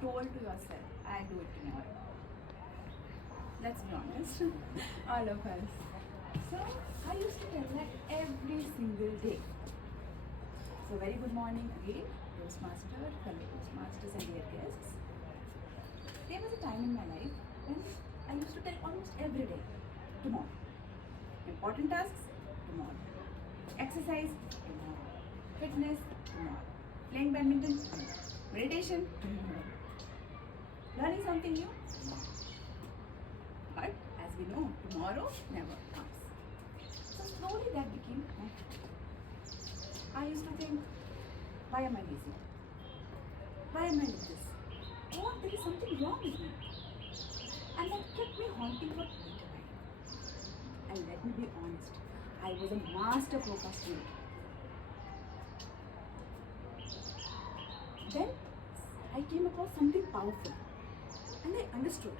told to yourself, I'll do it tomorrow? Let's be honest, all of us. So I used to tell that every single day. So very good morning again, Toastmaster, fellow Toastmasters and dear guests. There was a time in my life when I used to tell almost every day, tomorrow. Important tasks, tomorrow. Exercise, tomorrow. Fitness, tomorrow. Playing badminton, tomorrow. Meditation, tomorrow. Learning something new, tomorrow. But as we know, tomorrow never comes. So slowly that became my habit. I used to think, why am I lazy? Why am I like this? Or there is something wrong with me. And that kept me haunting for quite a while. And let me be honest, I was a master procrastinator. Then I came across something powerful. And I understood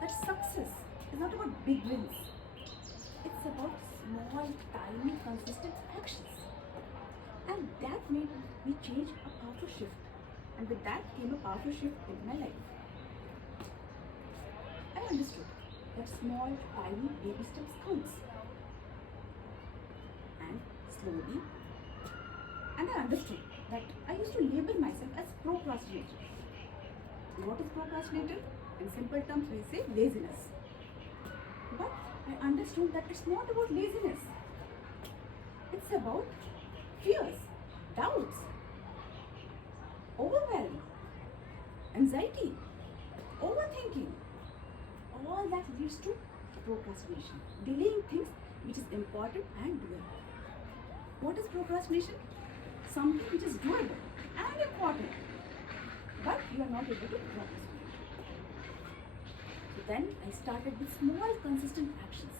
that success is not about big wins. It's about small, tiny, consistent actions. And that made me change a powerful shift. And with that came a powerful shift in my life. I understood that small, tiny baby steps counts. And slowly, and I understood that I used to label myself as procrastinator. What is procrastinator? In simple terms, we say laziness. But I understood that it's not about laziness. It's about fears, doubts, overwhelm, anxiety, overthinking. All that leads to procrastination, delaying things which is important and doable. What is procrastination? Something which is doable and important, but you are not able to progress with it. So then I started with small, consistent actions.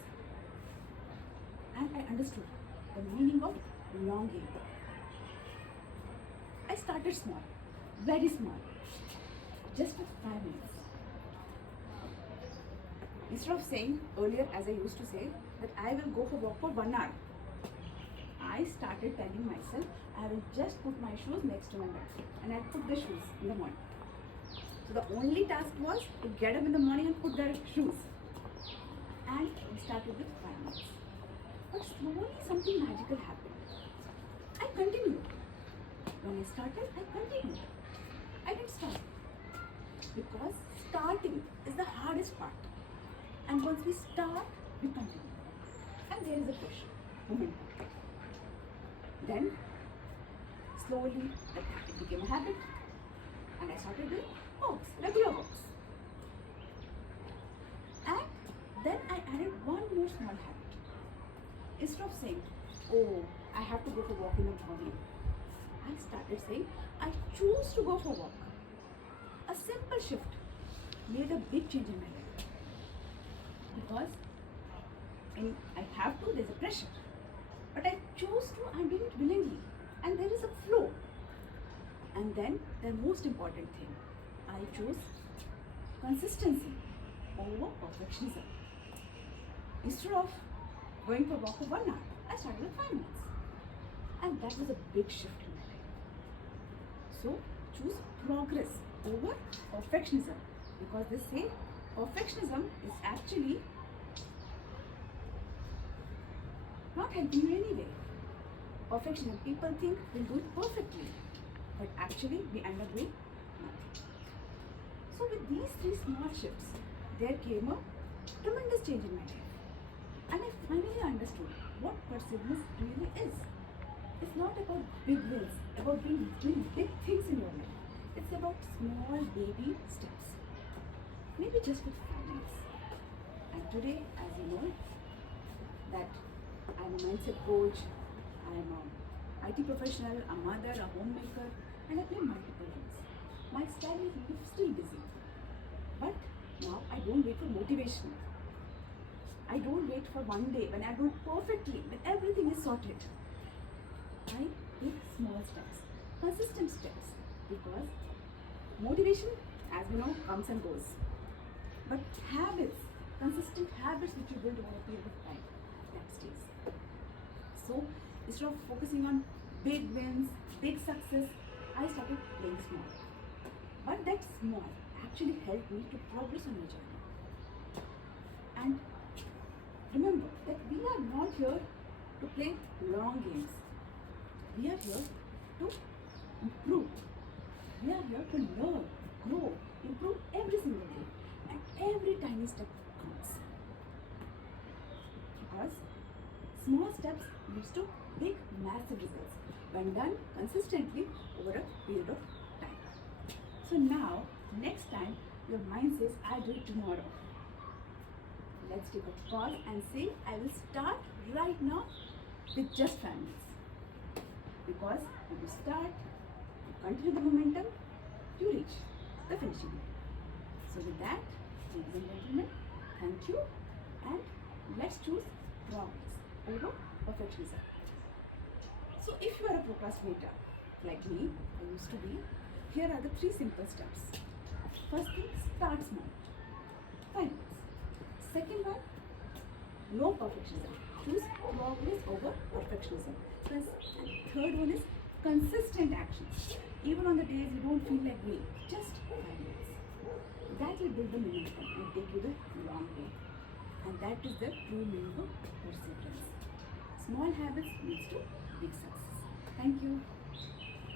And I understood the meaning of longing. I started small, very small, just with 5 minutes. Instead of saying earlier, as I used to say, that I will go for walk for 1 hour, I started telling myself I will just put my shoes next to my bed and I'll put the shoes in the morning. So the only task was to get up in the morning and put the shoes. And I started with 5 minutes. But slowly something magical happened. I continued. When I started, I continued. I didn't stop. Because starting is the hardest part. And once we start, we continue. And there is a push, momentum. Then, slowly, it became a habit. And I started doing walks, regular walks. And then I added one more small habit. Instead of saying, oh, I have to go for walk in the morning, I started saying, I choose to go for walk. A simple shift made a big change in my life. Because I have to, there's a pressure. But I chose to, I did it willingly. And there is a flow. And then the most important thing, I chose consistency over perfectionism. Instead of going for a walk for 1 hour, I started with 5 minutes. And that was a big shift in my life. So choose progress over perfectionism. Because they say perfectionism is actually not helping you anyway. Perfectionism, people think we'll do it perfectly, but actually we end up doing nothing. So with these 3 small shifts, there came a tremendous change in my life. And I finally understood what perseverance really is. It's not about big wins, about doing big things in your life. It's about small baby steps. Maybe just with 5 minutes. And today, as you know, that I'm a mindset coach, I'm an IT professional, a mother, a homemaker, and I play multiple roles. My style is still busy. But now I don't wait for motivation. I don't wait for one day when I do it perfectly, when everything is sorted. I take small steps, consistent steps, because motivation, as we know, comes and goes. But habits, consistent habits which you build over a period of time, that stays. So instead of focusing on big wins, big success, I started playing small. But that small actually helped me to progress on my journey. And remember that we are not here to play long games. We are here to improve. We are here to learn, grow, improve every single day. And every tiny step counts. Because small steps leads to big, massive results when done consistently over a period of time. So now, next time your mind says, I'll do it tomorrow. Let's take a pause and say, I will start right now with just 5 minutes. Because when you start, you continue the momentum, you reach the finishing line. So with that, ladies and gentlemen, thank you, and let's choose progress over perfectionism. So if you are a procrastinator like me, I used to be, here are the 3 simple steps. First thing, start small. 5 minutes. Second one, no perfectionism. Choose progress over perfectionism. And third one is consistent action. Even on the days you don't feel like doing, just 5 minutes. That will build the momentum and take you the long way. And that is the true meaning of perseverance. Small habits leads to big success. Thank you.